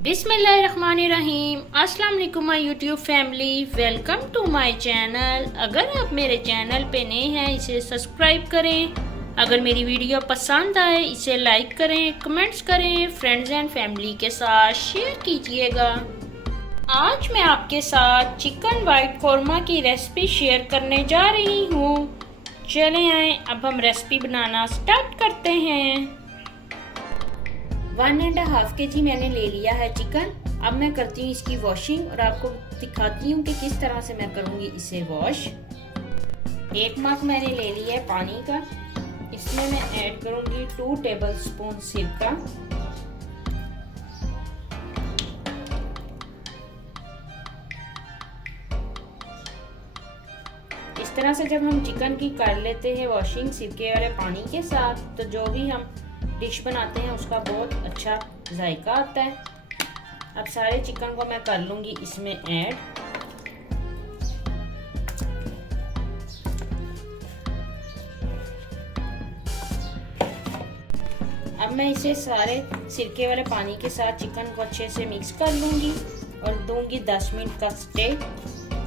बिस्मिल्लाहिर्रहमानिर्रहीम। अस्सलाम वालेकुम my YouTube family, welcome to my channel. अगर आप मेरे चैनल पे नए हैं इसे सब्सक्राइब करें। अगर मेरी वीडियो पसंद आए इसे लाइक करें, कमेंट्स करें, फ्रेंड्स एंड फैमिली के साथ शेयर कीजिएगा। आज मैं आपके साथ चिकन वाइट कौरमा की रेसिपी शेयर करने जा रही हूँ। चलें आए अब हम रेसिपी बनाना स्टार्ट करते हैं। 1.5 kg मैंने ले लिया है चिकन। अब मैं करती हूँ इसकी वॉशिंग और आपको दिखाती हूँ कि किस तरह से मैं करूँगी इसे वॉश। 1 मग मैंने ले लिया है पानी का। इसमें मैं ऐड करूँगी 2 टेबलस्पून सिरका, इस तरह से जब हम चिकन की कर लेते हैं वॉशिंग सिरके वाले पानी के साथ, तो जो भी हम डिश बनाते हैं उसका बहुत अच्छा जायका आता है। अब सारे चिकन को मैं कर लूँगी इसमें ऐड। अब मैं इसे सारे सिरके वाले पानी के साथ चिकन को अच्छे से मिक्स कर लूँगी और दूंगी 10 मिनट का स्टे।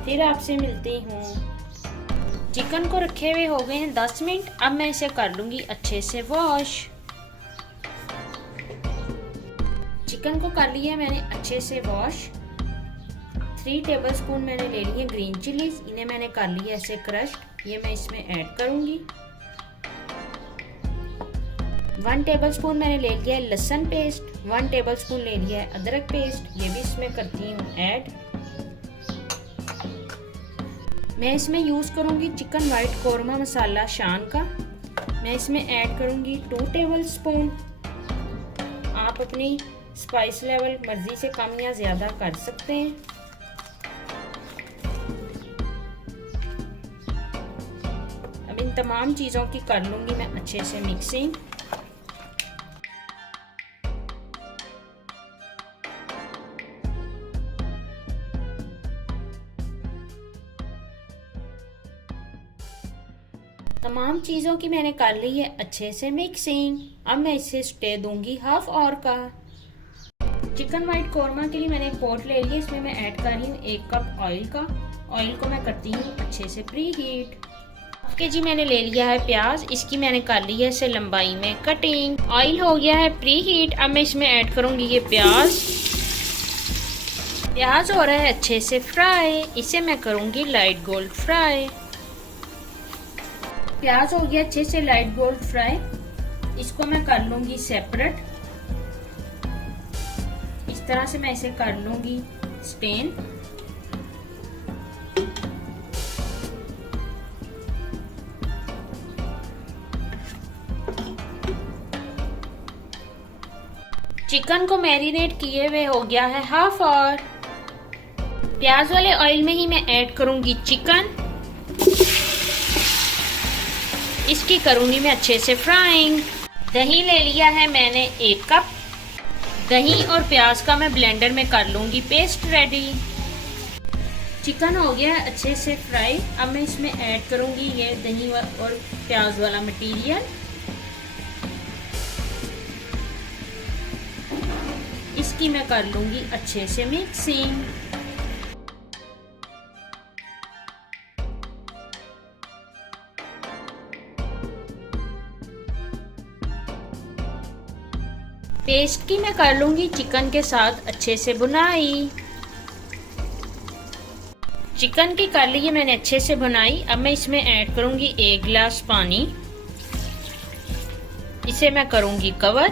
फिर आपसे मिलती हूँ। चिकन को रखे हुए हो गए हैं 10 मिनट। अब मैं इसे कर लूँगी अच्छे से वॉश। चिकन को कर लिया मैंने अच्छे से वॉश। 3 टेबलस्पून मैंने ले लिए ग्रीन चिलीज, इन्हें मैंने कर लिया ऐसे क्रश्ड। ये मैं इसमें ऐड करूंगी। 1 टेबलस्पून मैंने ले लिया है लहसुन पेस्ट। 1 टेबलस्पून ले लिया है अदरक पेस्ट, ये भी इसमें करती हूँ ऐड। मैं इसमें यूज करूंगी चिकन वाइट कौरमा मसाला शान का। मैं इसमें ऐड करूंगी 2 टेबलस्पून। आप अपनी स्पाइस लेवल मर्जी से कम या ज्यादा कर सकते हैं। अब इन तमाम चीजों की कर लूंगी मैं अच्छे से मिक्सिंग। तमाम चीजों की मैंने कर ली है अच्छे से मिक्सिंग। अब मैं इसे स्टे दूंगी हाफ आवर का। चिकन वाइट कौरमा के लिए मैंने एक पॉट ले लिया। इसमें मैं ऐड कर रही हूँ 1 कप ऑयल का। ऑयल को मैं करती हूँ अच्छे से प्री हीट। 1 kg मैंने ले लिया है प्याज, इसकी मैंने कर ली है इसे लंबाई में कटिंग। ऑयल हो गया है प्री हीट। अब मैं इसमें ऐड करूंगी ये प्याज। प्याज हो रहा है अच्छे से फ्राई, इसे मैं करूंगी लाइट गोल्ड फ्राई। प्याज हो गया अच्छे से लाइट गोल्ड फ्राई, इसको मैं कर लूंगी सेपरेट। इस तरह से मैं इसे कर लूंगी स्टेन। चिकन को मैरिनेट किए हुए हो गया है हाफ आवर। प्याज वाले ऑयल में ही मैं ऐड करूंगी चिकन। इसकी करूंगी मैं अच्छे से फ्राइंग। दही ले लिया है मैंने 1 कप। दही और प्याज का मैं ब्लेंडर में कर लूंगी पेस्ट रेडी। चिकन हो गया है अच्छे से फ्राई। अब मैं इसमें ऐड करूंगी ये दही और प्याज वाला मटेरियल। इसकी मैं कर लूंगी अच्छे से मिक्सिंग। पेस्ट की मैं कर लूंगी चिकन के साथ अच्छे से बुनाई। चिकन की कर ली है मैंने अच्छे से बुनाई। अब मैं इसमें ऐड करूंगी 1 गिलास पानी। इसे मैं करूंगी कवर।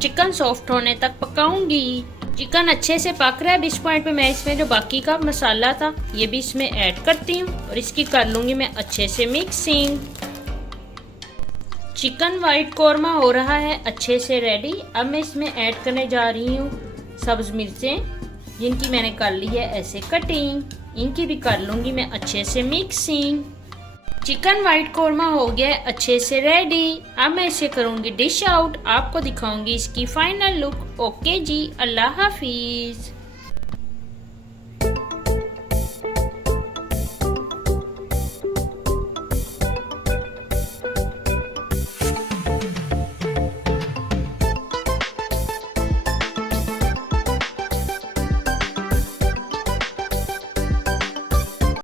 चिकन सॉफ्ट होने तक पकाऊंगी। चिकन अच्छे से पक रहा है। इस पॉइंट पे मैं इसमें जो बाकी का मसाला था ये भी इसमें ऐड करती हूँ और इसकी कर लूंगी मैं अच्छे से मिक्सिंग। चिकन वाइट कौरमा हो रहा है अच्छे से रेडी। अब मैं इसमें ऐड करने जा रही हूँ सब्ज मिर्चें, जिनकी मैंने कर ली है ऐसे कटिंग। इनकी भी कर लूंगी मैं अच्छे से मिक्सिंग। चिकन वाइट कौरमा हो गया है अच्छे से रेडी। अब मैं इसे करूंगी डिश आउट। आपको दिखाऊंगी इसकी फाइनल लुक। ओके जी, अल्लाह हाफिज।